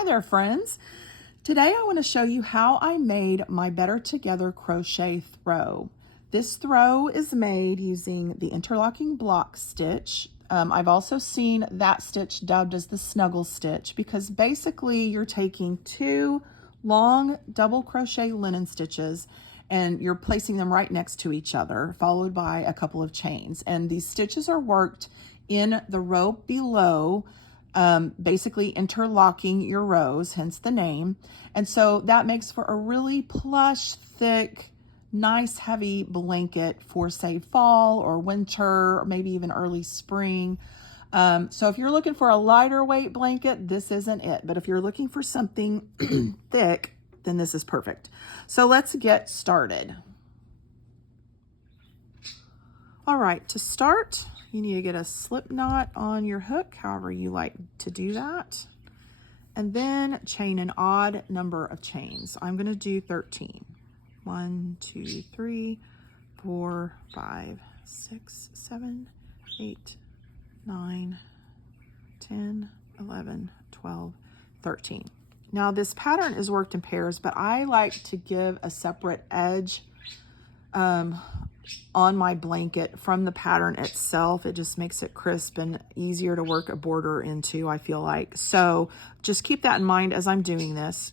Hi there, friends. Today I want to show you how I made my Better Together crochet throw. This throw is made using the interlocking block stitch. I've also seen that stitch dubbed as the snuggle stitch because basically you're taking two long double crochet linen stitches and you're placing them right next to each other, followed by a couple of chains. And these stitches are worked in the row below, basically interlocking your rows, hence the name. And so that makes for a really plush, thick, nice, heavy blanket for, say, fall or winter, or maybe even early spring. So if you're looking for a lighter weight blanket, this isn't it. But if you're looking for something thick, then this is perfect. So let's get started. All right, to start, you need to get a slip knot on your hook, however you like to do that. And then chain an odd number of chains. I'm going to do 13. 1, 2, 3, 4, 5, 6, 7, 8, 9, 10, 11, 12, 13. Now this pattern is worked in pairs, but I like to give a separate edge on my blanket from the pattern itself. It just makes it crisp and easier to work a border into, I feel like. So just keep that in mind as I'm doing this.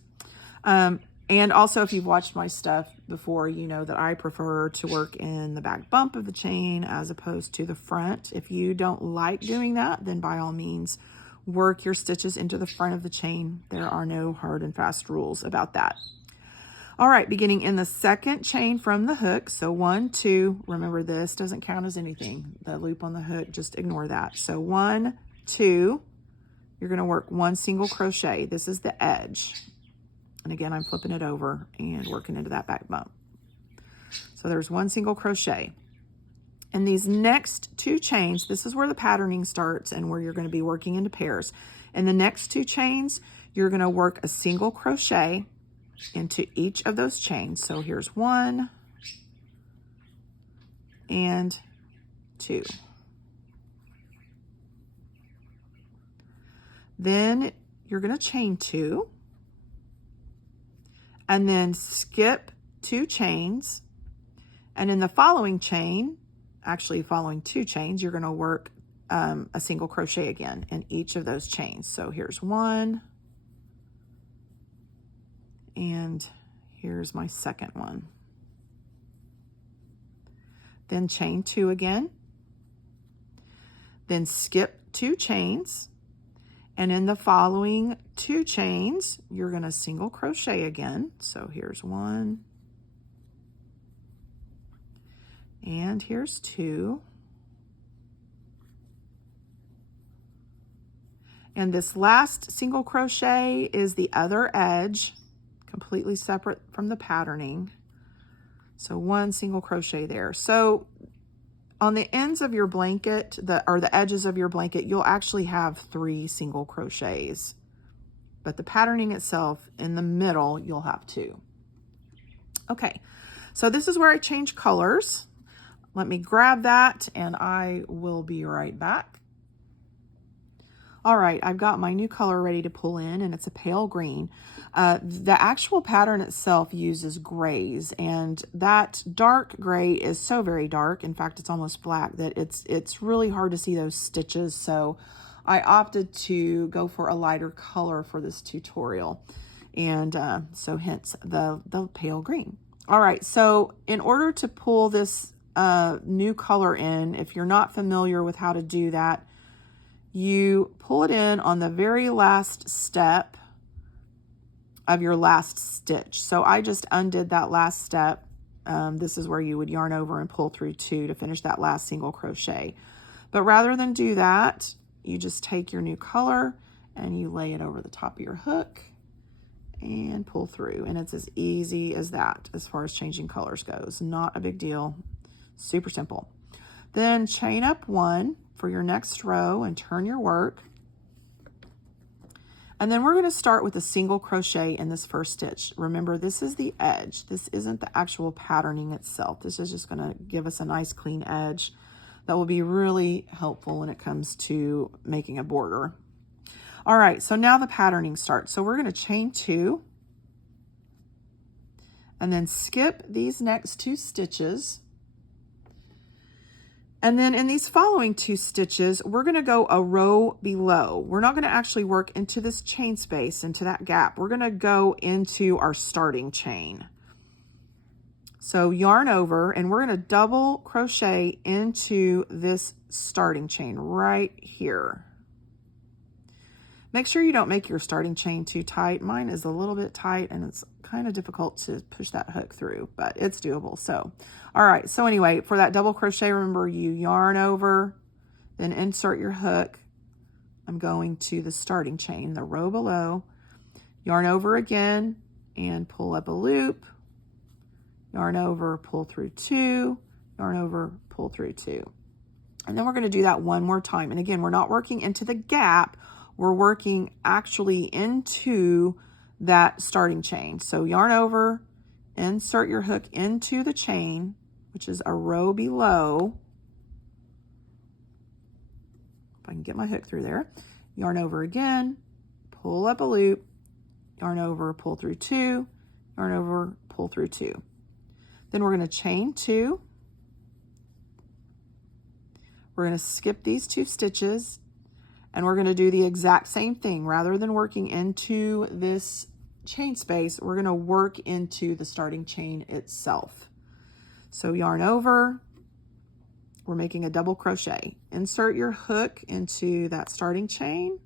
And also, if you've watched my stuff before, you know that I prefer to work in the back bump of the chain as opposed to the front. If you don't like doing that, then by all means, work your stitches into the front of the chain. There are no hard and fast rules about that. All right, beginning in the second chain from the hook. So 1, 2, remember this doesn't count as anything. The loop on the hook, just ignore that. So 1, 2, you're gonna work 1 single crochet. This is the edge. And again, I'm flipping it over and working into that back bump. So there's 1 single crochet. And these next 2 chains, this is where the patterning starts and where you're gonna be working into pairs. In the next 2 chains, you're gonna work a single crochet into each of those chains. So here's 1 and 2. Then you're going to chain 2 and then skip 2 chains. And in the following chain, actually following 2 chains, you're going to work a single crochet again in each of those chains. So here's 1. And here's my second one. Then chain 2 again. Then skip 2 chains. And in the following 2 chains, you're going to single crochet again. So here's 1. And here's 2. And this last single crochet is the other edge, completely separate from the patterning. So 1 single crochet there. So on the ends of your blanket, or the edges of your blanket, you'll actually have 3 single crochets. But the patterning itself, in the middle, you'll have 2. Okay, so this is where I change colors. Let me grab that and I will be right back. All right, I've got my new color ready to pull in, and it's a pale green. The actual pattern itself uses grays, and that dark gray is so very dark. In fact, it's almost black, that it's really hard to see those stitches. So I opted to go for a lighter color for this tutorial, and so hence the pale green. All right, so in order to pull this new color in, if you're not familiar with how to do that, you pull it in on the very last step of your last stitch. So I just undid that last step. This is where you would yarn over and pull through 2 to finish that last single crochet. But rather than do that, you just take your new color and you lay it over the top of your hook and pull through. And it's as easy as that as far as changing colors goes. Not a big deal, super simple. Then chain up 1 for your next row and turn your work. And then we're going to start with a single crochet in this first stitch. Remember, this is the edge. This isn't the actual patterning itself. This is just going to give us a nice clean edge that will be really helpful when it comes to making a border. All right, so now the patterning starts. So we're going to chain 2 and then skip these next 2 stitches. And then in these following 2 stitches, we're going to go a row below. We're not going to actually work into this chain space, into that gap. We're going to go into our starting chain. So yarn over, and we're going to double crochet into this starting chain right here. Make sure you don't make your starting chain too tight. Mine is a little bit tight and it's kind of difficult to push that hook through, but it's doable. So, all right. So anyway, for that double crochet, remember you yarn over, then insert your hook. I'm going to the starting chain, the row below, yarn over again and pull up a loop, yarn over, pull through 2, yarn over, pull through 2. And then we're going to do that one more time. And again, we're not working into the gap. We're working actually into that starting chain. So yarn over, insert your hook into the chain, which is a row below. If I can get my hook through there. Yarn over again, pull up a loop, yarn over, pull through 2, yarn over, pull through 2. Then we're going to chain 2. We're going to skip these 2 stitches. And we're going to do the exact same thing. Rather than working into this chain space, we're going to work into the starting chain itself. So yarn over, we're making a double crochet. Insert your hook into that starting chain,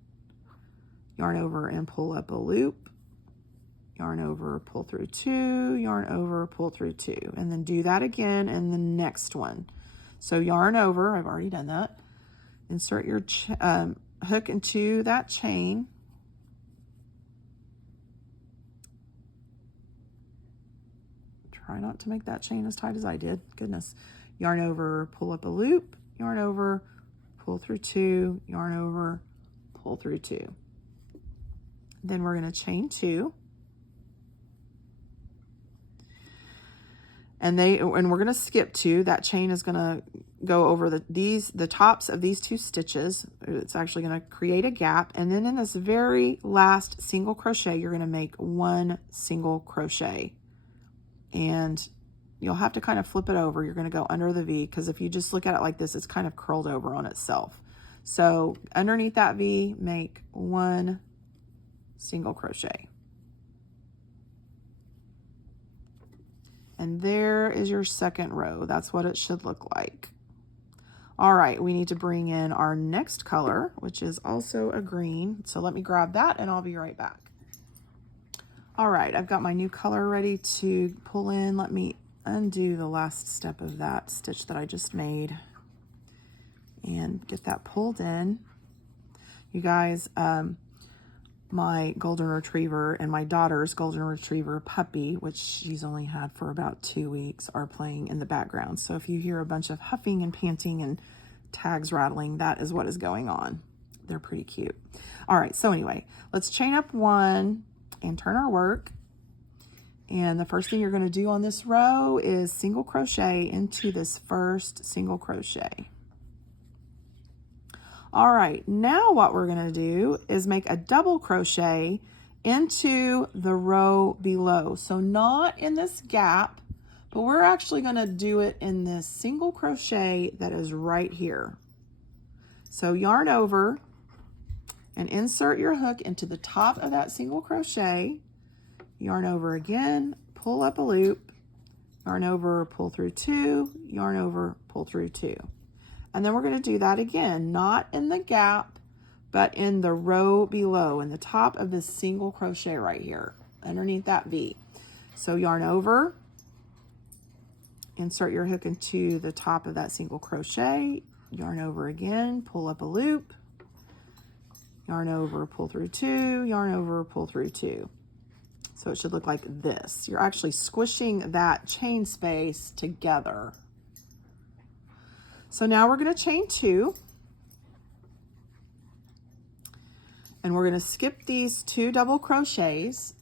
yarn over and pull up a loop, yarn over, pull through 2, yarn over, pull through 2, and then do that again in the next one. So yarn over, I've already done that. Insert your hook into that chain, try not to make that chain as tight as I did, goodness. Yarn over, pull up a loop, yarn over, pull through 2, yarn over, pull through 2. Then we're going to chain 2, and we're going to skip 2. That chain is going to go over the tops of these 2 stitches. It's actually going to create a gap, and then in this very last single crochet, you're going to make 1 single crochet, and you'll have to kind of flip it over. You're going to go under the V, because if you just look at it like this, it's kind of curled over on itself. So underneath that V, make 1 single crochet. And there is your second row. That's what it should look like. All right, we need to bring in our next color, which is also a green. So let me grab that and I'll be right back. All right, I've got my new color ready to pull in. Let me undo the last step of that stitch that I just made and get that pulled in. You guys, my golden retriever and my daughter's golden retriever puppy, which she's only had for about 2 weeks, are playing in the background. So if you hear a bunch of huffing and panting and tags rattling, that is what is going on. They're pretty cute. All right, so anyway, let's chain up 1 and turn our work. And the first thing you're going to do on this row is single crochet into this first single crochet. All right, now what we're going to do is make a double crochet into the row below. So not in this gap, but we're actually going to do it in this single crochet that is right here. So yarn over and insert your hook into the top of that single crochet, yarn over again, pull up a loop, yarn over, pull through 2, yarn over, pull through 2. And then we're going to do that again, not in the gap, but in the row below, in the top of this single crochet right here, underneath that V. So yarn over, insert your hook into the top of that single crochet, yarn over again, pull up a loop, yarn over, pull through 2, yarn over, pull through 2. So it should look like this. You're actually squishing that chain space together. So now we're going to chain 2, and we're going to skip these 2 double crochets,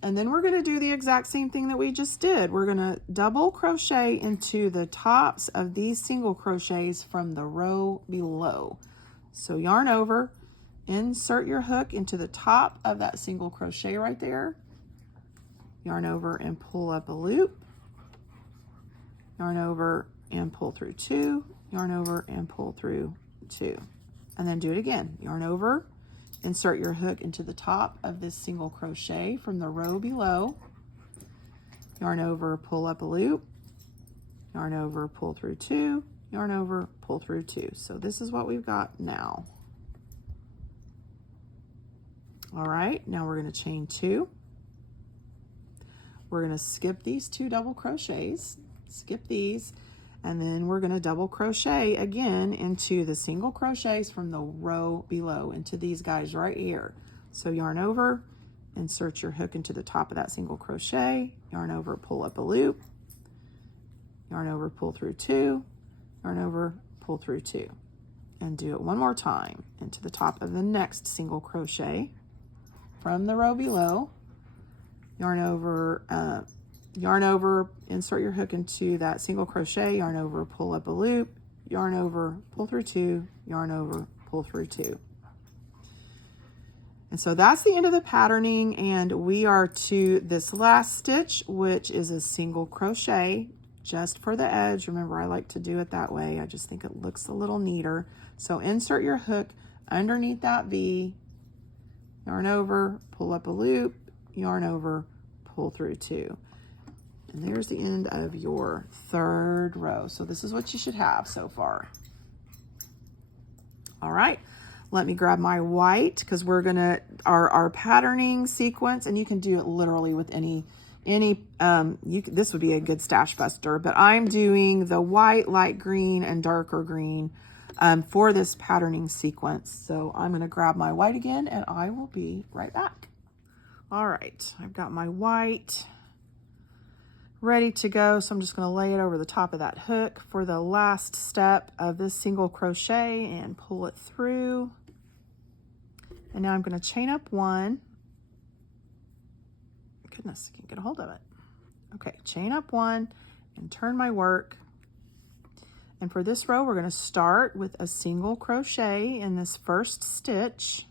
and then we're going to do the exact same thing that we just did. We're going to double crochet into the tops of these single crochets from the row below. So yarn over, insert your hook into the top of that single crochet right there, yarn over and pull up a loop, yarn over and pull through 2, yarn over and pull through 2, and then do it again. Yarn over, insert your hook into the top of this single crochet from the row below, yarn over, pull up a loop, yarn over, pull through 2, yarn over, pull through 2. So this is what we've got now. All right, now we're going to chain 2. We're going to skip these 2 double crochets, skip these, and then we're going to double crochet again into the single crochets from the row below, into these guys right here. So yarn over, insert your hook into the top of that single crochet, yarn over, pull up a loop, yarn over, pull through 2, yarn over, pull through 2, and do it one more time into the top of the next single crochet from the row below, yarn over, insert your hook into that single crochet, yarn over, pull up a loop, yarn over, pull through 2, yarn over, pull through 2. And so that's the end of the patterning, and we are to this last stitch, which is a single crochet just for the edge. Remember, I like to do it that way. I just think it looks a little neater. So insert your hook underneath that V, yarn over, pull up a loop, yarn over, pull through 2. And there's the end of your 3rd row. So this is what you should have so far. All right, let me grab my white, because we're gonna, our patterning sequence, and you can do it literally with any this would be a good stash buster, but I'm doing the white, light green, and darker green for this patterning sequence. So I'm going to grab my white again, and I will be right back. All right, I've got my white ready to go, so I'm just going to lay it over the top of that hook for the last step of this single crochet and pull it through. And now I'm going to chain up 1. Goodness, I can't get a hold of it. Okay, chain up 1 and turn my work. And for this row, we're going to start with a single crochet in this first stitch.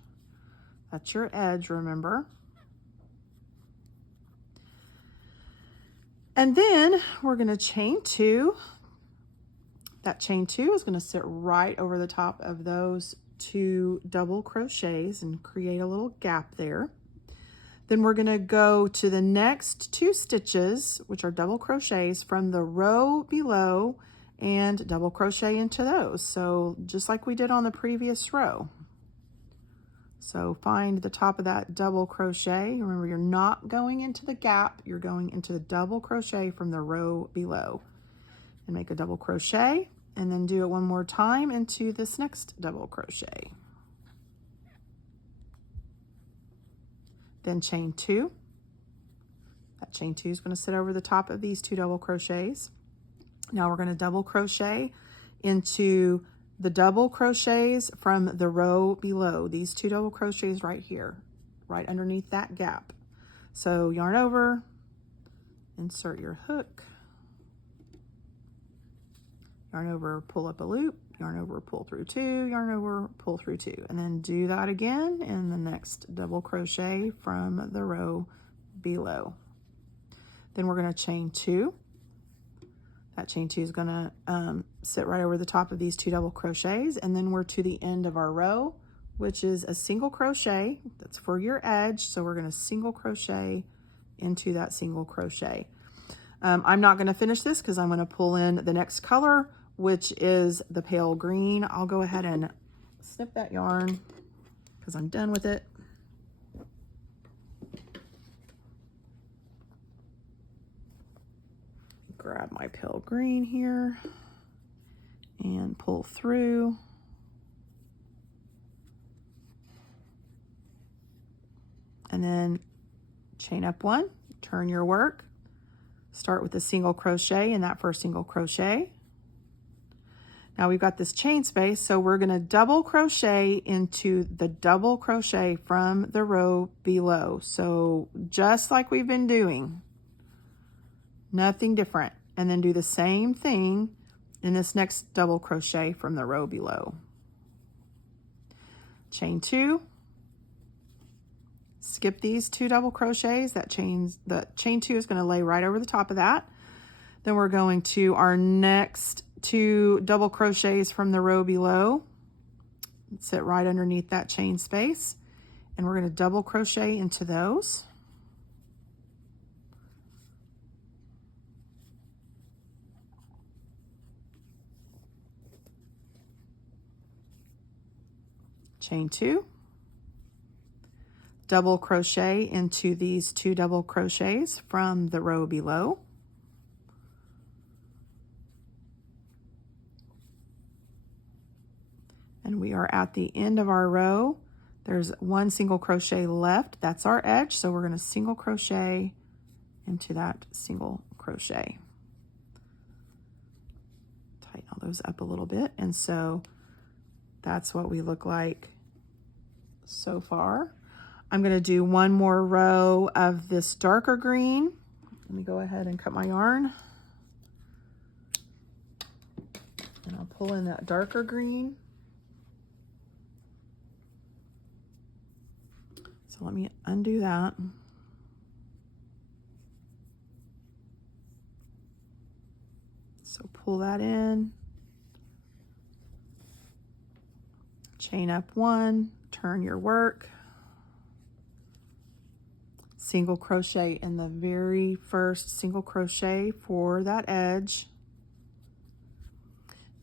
That's your edge, remember. And then we're going to chain 2. That chain 2 is going to sit right over the top of those 2 double crochets and create a little gap there. Then we're going to go to the next 2 stitches, which are double crochets from the row below, and double crochet into those. So just like we did on the previous row. So find the top of that double crochet. Remember, you're not going into the gap, you're going into the double crochet from the row below. And make a double crochet, and then do it one more time into this next double crochet. Then chain 2. That chain 2 is going to sit over the top of these 2 double crochets. Now we're going to double crochet into the double crochets from the row below, these 2 double crochets right here, right underneath that gap. So yarn over, insert your hook, yarn over, pull up a loop, yarn over, pull through 2, yarn over, pull through 2, and then do that again in the next double crochet from the row below. Then we're going to chain 2. That chain 2 is going to sit right over the top of these 2 double crochets, and then we're to the end of our row, which is a single crochet. That's for your edge, so we're going to single crochet into that single crochet. I'm not going to finish this because I'm going to pull in the next color, which is the pale green. I'll go ahead and snip that yarn because I'm done with it. Grab my pale green here and pull through. And then chain up 1, turn your work, start with a single crochet in that first single crochet. Now we've got this chain space, so we're going to double crochet into the double crochet from the row below. So just like we've been doing, nothing different. And then do the same thing in this next double crochet from the row below. chain 2, skip these 2 double crochets. The chain 2 is going to lay right over the top of that. Then we're going to our next 2 double crochets from the row below, sit right underneath that chain space, and we're going to double crochet into those. Chain 2, double crochet into these 2 double crochets from the row below. And we are at the end of our row. There's 1 single crochet left. That's our edge. So we're going to single crochet into that single crochet. Tighten all those up a little bit. And so that's what we look like so far. I'm going to do 1 more row of this darker green. Let me go ahead and cut my yarn. And I'll pull in that darker green. So let me undo that. So pull that in. Chain up 1, turn your work, single crochet in the very first single crochet for that edge.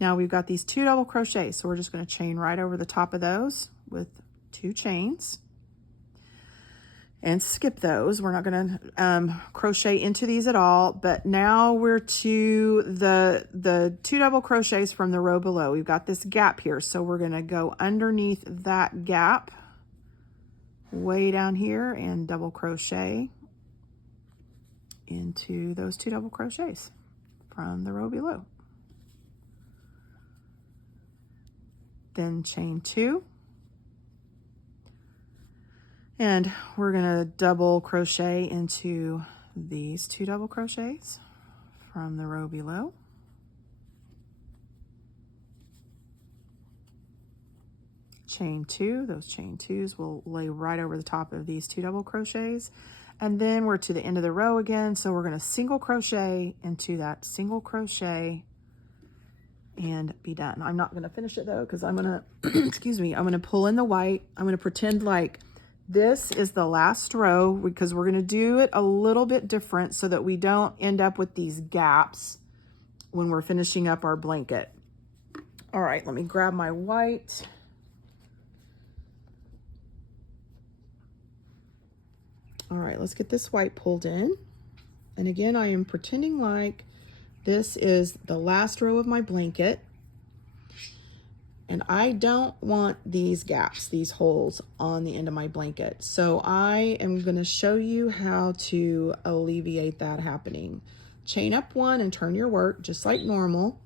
Now we've got these 2 double crochets, so we're just going to chain right over the top of those with 2 chains and skip those. We're not going to crochet into these at all, but now we're to the 2 double crochets from the row below. We've got this gap here, so we're going to go underneath that gap way down here and double crochet into those 2 double crochets from the row below. Then chain 2. And we're going to double crochet into these 2 double crochets from the row below. Chain 2, those chain 2s will lay right over the top of these 2 double crochets. And then we're to the end of the row again, so we're going to single crochet into that single crochet and be done. I'm not going to finish it though, because I'm going to, excuse me, I'm going to pull in the white. I'm going to pretend like this is the last row, because we're going to do it a little bit different so that we don't end up with these gaps when we're finishing up our blanket. All right, let me grab my white. All right, let's get this white pulled in. And again, I am pretending like this is the last row of my blanket. And I don't want these gaps, these holes on the end of my blanket. So I am going to show you how to alleviate that happening. Chain up 1 and turn your work just like normal.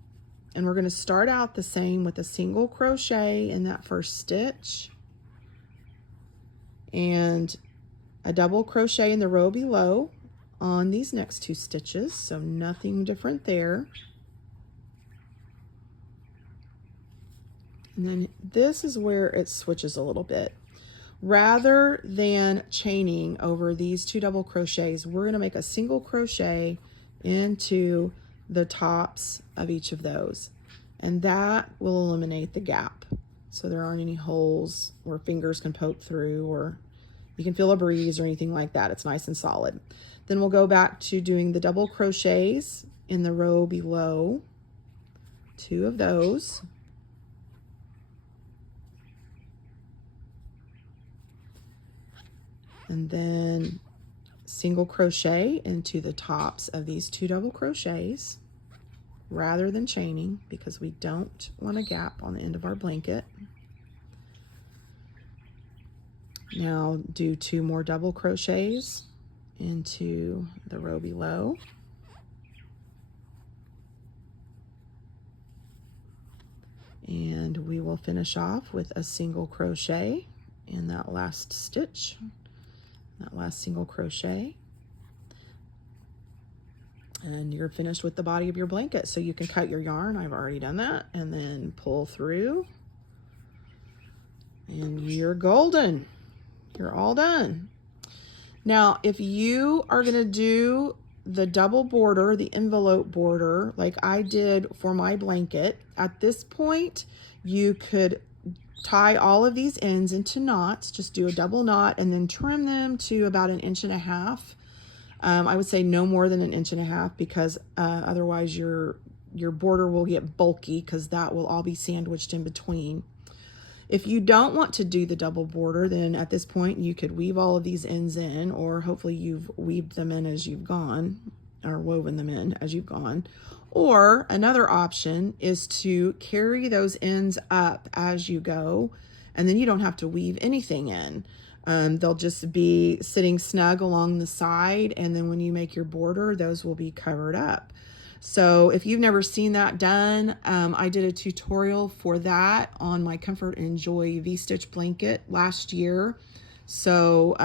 And we're going to start out the same with a single crochet in that first stitch and a double crochet in the row below on these next 2 stitches. So nothing different there. And then this is where it switches a little bit. Rather than chaining over these 2 double crochets, we're going to make a single crochet into the tops of each of those. And that will eliminate the gap. So there aren't any holes where fingers can poke through, or you can feel a breeze or anything like that. It's nice and solid. Then we'll go back to doing the double crochets in the row below, 2 of those. And then single crochet into the tops of these 2 double crochets rather than chaining, because we don't want a gap on the end of our blanket. Now do 2 more double crochets into the row below. And we will finish off with a single crochet in that last stitch. That last single crochet, and you're finished with the body of your blanket. So you can cut your yarn. I've already done that, and then pull through And you're golden. You're all done. Now, if you are going to do the double border, the envelope border, like I did for my blanket, at this point, you could tie all of these ends into knots. Just do a double knot and then trim them to about 1.5 inches. I would say no more than 1.5 inches because otherwise your border will get bulky because that will all be sandwiched in between. If you don't want to do the double border, then at this point you could weave all of these ends in, or hopefully you've weaved them in as you've gone, or woven them in as you've gone. Or another option is to carry those ends up as you go, and then you don't have to weave anything in. They'll just be sitting snug along the side, and then when you make your border, those will be covered up. So if you've never seen that done, I did a tutorial for that on my Comfort and Joy V-Stitch blanket last year. So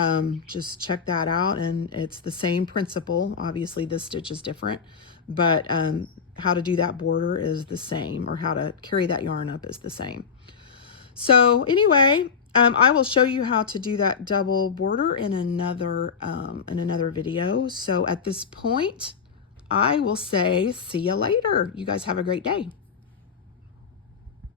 just check that out, and it's the same principle. Obviously this stitch is different, but how to do that border is the same, or how to carry that yarn up is the same. So anyway, I will show you how to do that double border in another video. So at this point, I will say see you later. You guys have a great day.